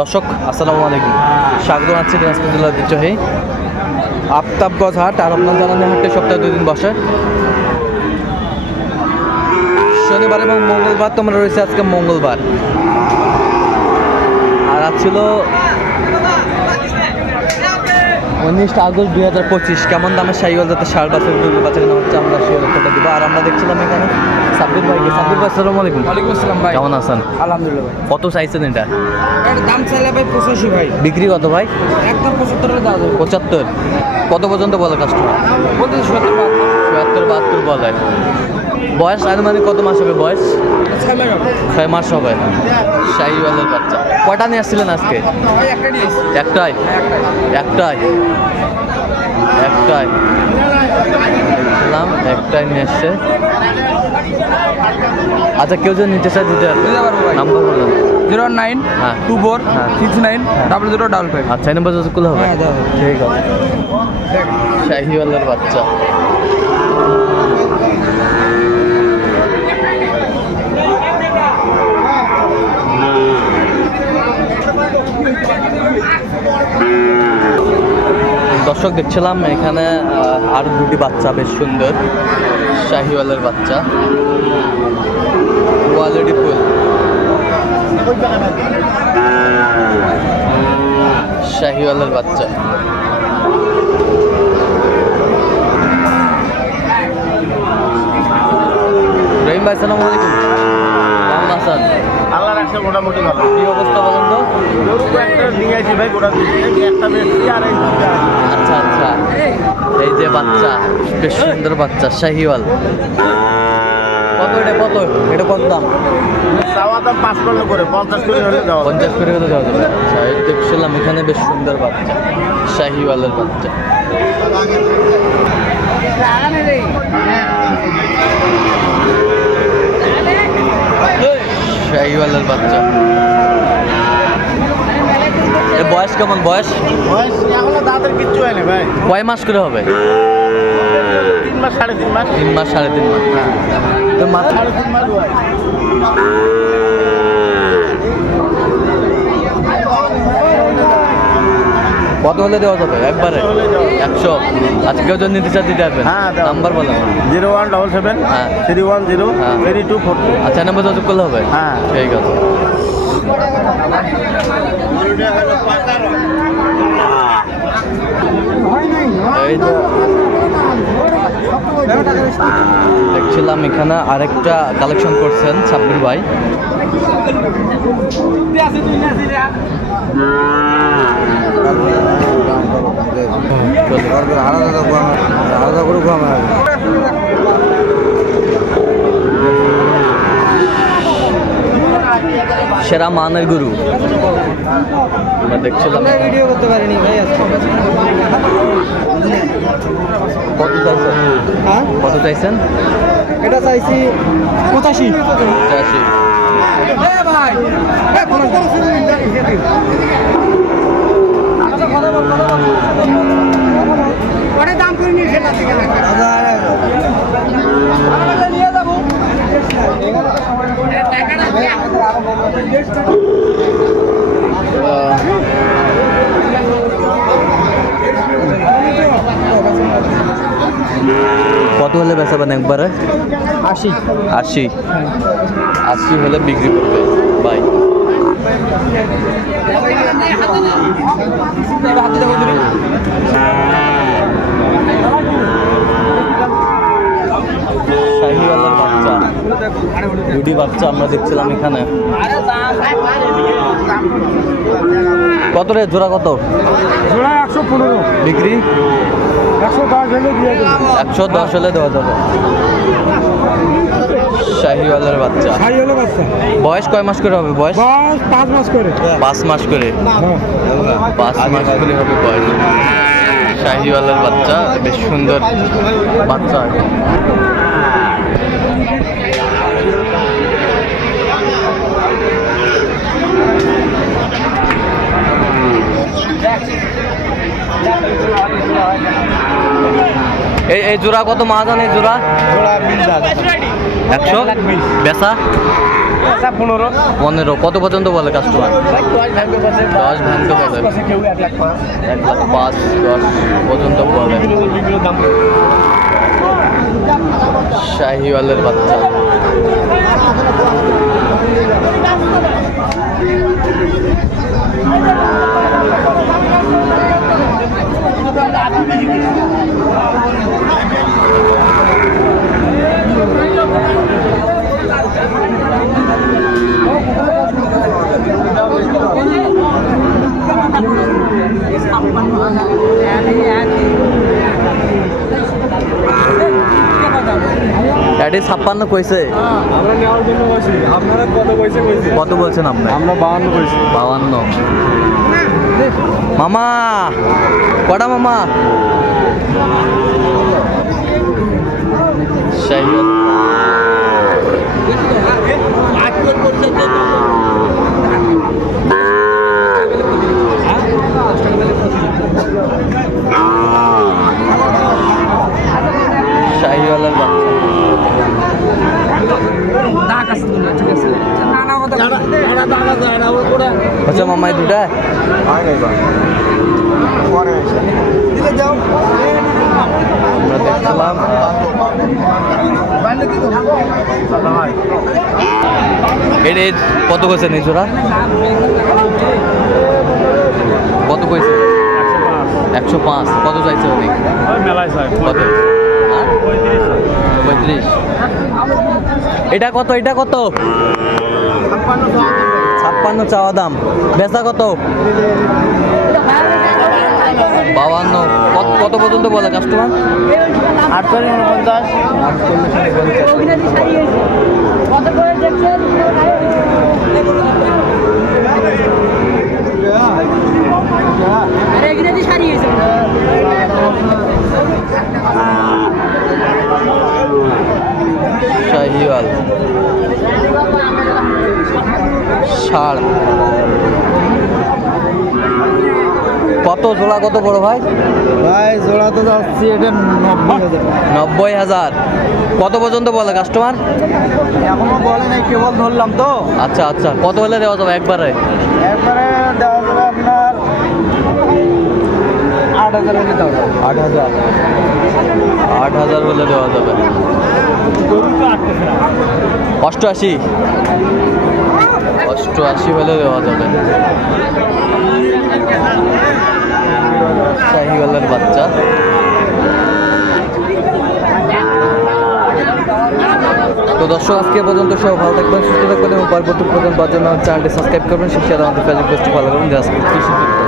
দর্শক, আসসালামু আলাইকুম। স্বাগত আছি দিনাজপুর জেলার ঐতিহ্যহী আফতাবগঞ্জ হাট, আর আপনার জানানি হাটে সপ্তাহে দুই দিন বসে। শনিবার এবং মঙ্গলবার তোমরা রয়েছে আজকে মঙ্গলবার। আর আজ ছিল উনিশ আগস্ট দুই হাজার পঁচিশ। কেমন দামে সাইকেল যাতে ষাট বছর দুর্গ বাচ্চা আমরা সেই লক্ষ্যটা আর আমরা দেখছিলাম এখানে সাব্বির ভাইকে সাব্বির ভাই আসসালামু আলাইকুম। ওয়ালাইকুম আসসালাম ভাই। কেমন আছেন? আলহামদুলিল্লাহ ভাই। কত চাইছেন এটা? এর দাম চাইলে ভাই পঁচাশি ভাই। বিক্রি কত ভাই? একদম পঁচাত্তর পঁচাত্তর। কত পর্যন্ত বলে কাস্টমার বলতে সত্তর বাদ চুয়াত্তর বাহাত্তর বলে। বয়স আনুমানিক কত মাস হবে বয়স? ছয় মাস হবে। শাহিওয়ালের বাচ্চা। কটা নিয়ে আসছিলেন আজকে? ভাই নিয়েছি একটাই? একটাই। একটাই? দেখলাম একটাই নিয়ে এসছে আচ্ছা কেউ যদি নিতে চায় দিতে পারবে দিতে পারব ভাই। নাম্বার বলুন জিরো নাইন হ্যাঁ। টু ফোর হ্যাঁ। Six nine double zero double five আচ্ছা এই নাম্বার যতগুলো হবে হ্যাঁ, দাও। ঠিক আছে শাহিওয়ালের বাচ্চা দর্শক দেখছিলাম, এখানে আরও দুটি বাচ্চা, বেশ সুন্দর। শাহিওয়ালের বাচ্চা। Quality full. শাহিওয়ালের বাচ্চা। রহিম ভাই সালাম আলাইকুম। কেমন আছেন? মোটামুটি ভালো। কি অবস্থা বলেন তো? গরু একটা নিয়ে আসি ভাই গোটা একটা বেশি আর এই আচ্ছা আচ্ছা। এই যে বাচ্চা বেশ সুন্দর বাচ্চা শাহিওয়াল। কত এটা কত? এটা কত দাম? চাওয়া দাম পাঁচ করে পঞ্চাশ করে হলে দেওয়া পঞ্চাশ করে দেওয়া যাবে। আচ্ছা দেখছিলাম এখানে বেশ সুন্দর বাচ্চা শাহিওয়ালের বাচ্চা। শাহিওয়ালের বাচ্চা। এর বয়স কেমন? বয়স? বয়স এখনও দাঁতের কিচ্ছু হয়নি ভাই। কয় মাস করে হবে? তিন মাস সাড়ে তিন মাস। তিন মাস সাড়ে তিন মাস। তো মাথা সাড়ে তিন মাস কত হলে দেওয়া যাবে? একবারে। একশো? আজকে কেউ যদি নিতে চান দিতে পারবেন হ্যাঁ, নাম্বার বলেন জিরো ওয়ান ডবল সেভেন হ্যাঁ। থ্রি ওয়ান জিরো হ্যাঁ। Three two four two. আচ্ছা নাম্বার যোগাযোগ করলে হবে? হ্যাঁ। ঠিক আছে। এই যে দেখছিলাম এখানে আরেকটা কালেকশন করছেন সাব্বির ভাই। সেরা মানের গুরু। আমরা দেখছিলাম ভিডিও করতে পারিনি ভাই কত চাইছেন? হ্যাঁ? কত চাইছেন? এটা চাইছি পঁচাশি। পঁচাশি। ভাই ওটা দাম করে নিয়ে সেটা থেকে নিয়ে যাব কত হলে বেচাবেন একবারে? আশি। আশি? আশি হলে বিক্রি করবে বাই। শাহিওয়ালার বাচ্চা দুটি বাচ্চা আমরা দেখছিলাম এখানে। কত রে? জোড়া কত? জোড়া একশো পনেরো। বিক্রি? একশো দশ হলে দিয়ে একশো দশ হলে দেওয়া যাবে। শাহিওয়ালার বাচ্চা। হলো বাচ্চা। বয়স কয় মাস করে হবে? বয়স? বয়স পাঁচ মাস করে। পাঁচ মাস করে। পাঁচ মাস করে হবে বয়স। শাহিওয়ালার বাচ্চা বেশ সুন্দর বাচ্চা। এই এই জোড়া কত মাহাজান এই জোড়া? একশো? বেচা? পনেরো। পনেরো। কত পর্যন্ত বলে কাস্টমার দশ ভাঙতে বলে। এক লাখ পাঁচ। দশ পর্যন্ত বলে। শাহিওয়ালের বাচ্চা। এটি ছাপ্পান্ন কইছে। আমরা নেওয়ার জন্য কইছি আপনারা কত কইছে কইছে? কত বলছেন আপনি? আমরা বাহান্ন কইছি। বাউান্ন মামা কটা মামা? শাহিওয়াল শাহিওয়ালের বাচ্চা আচ্ছা মামাই দুটা? কত কইছে নিজরা? কত কইছে? একশো পাঁচ। কত চাইছে মেলায় কত? হ্যাঁ? পঁয়ত্রিশ। এটা কত? এটা কত? ছাপ্পান্ন চাওয়া দাম। বেচা কত? বাবান্ন কত পর্যন্ত বলে কাস্টমার আটচল্লিশ উনপঞ্চাশ শাহিওয়াল। ষাড়। কত জোড়া কত বড় ভাই? ভাই জোড়া তো যাচ্ছি এটা নব্বই হাজার। নব্বই হাজার। কত পর্যন্ত বলে কাস্টমার এখনও বলে নাই কেবল ধরলাম তো। আচ্ছা আচ্ছা। কত হলে দেওয়া যাবে একবারে? একবারে দেওয়া যাবে আপনার আট হাজার হলে দেওয়া যাবে আট হাজার। আট হাজার হলে দেওয়া যাবে। অষ্টআশি। অষ্টআশি হলে দেওয়া যাবে। শাহিওয়ালের বাচ্চা। তো দর্শক, আজকে পর্যন্ত সব ভালো থাকবেন, সুস্থ থাকবেন এবং পরবর্তী পর্যন্ত পাওয়ার জন্য চ্যানেলটি সাবস্ক্রাইব করবেন। সাথে আমাদের ফেসবুক পেজটি ফলো করবেন।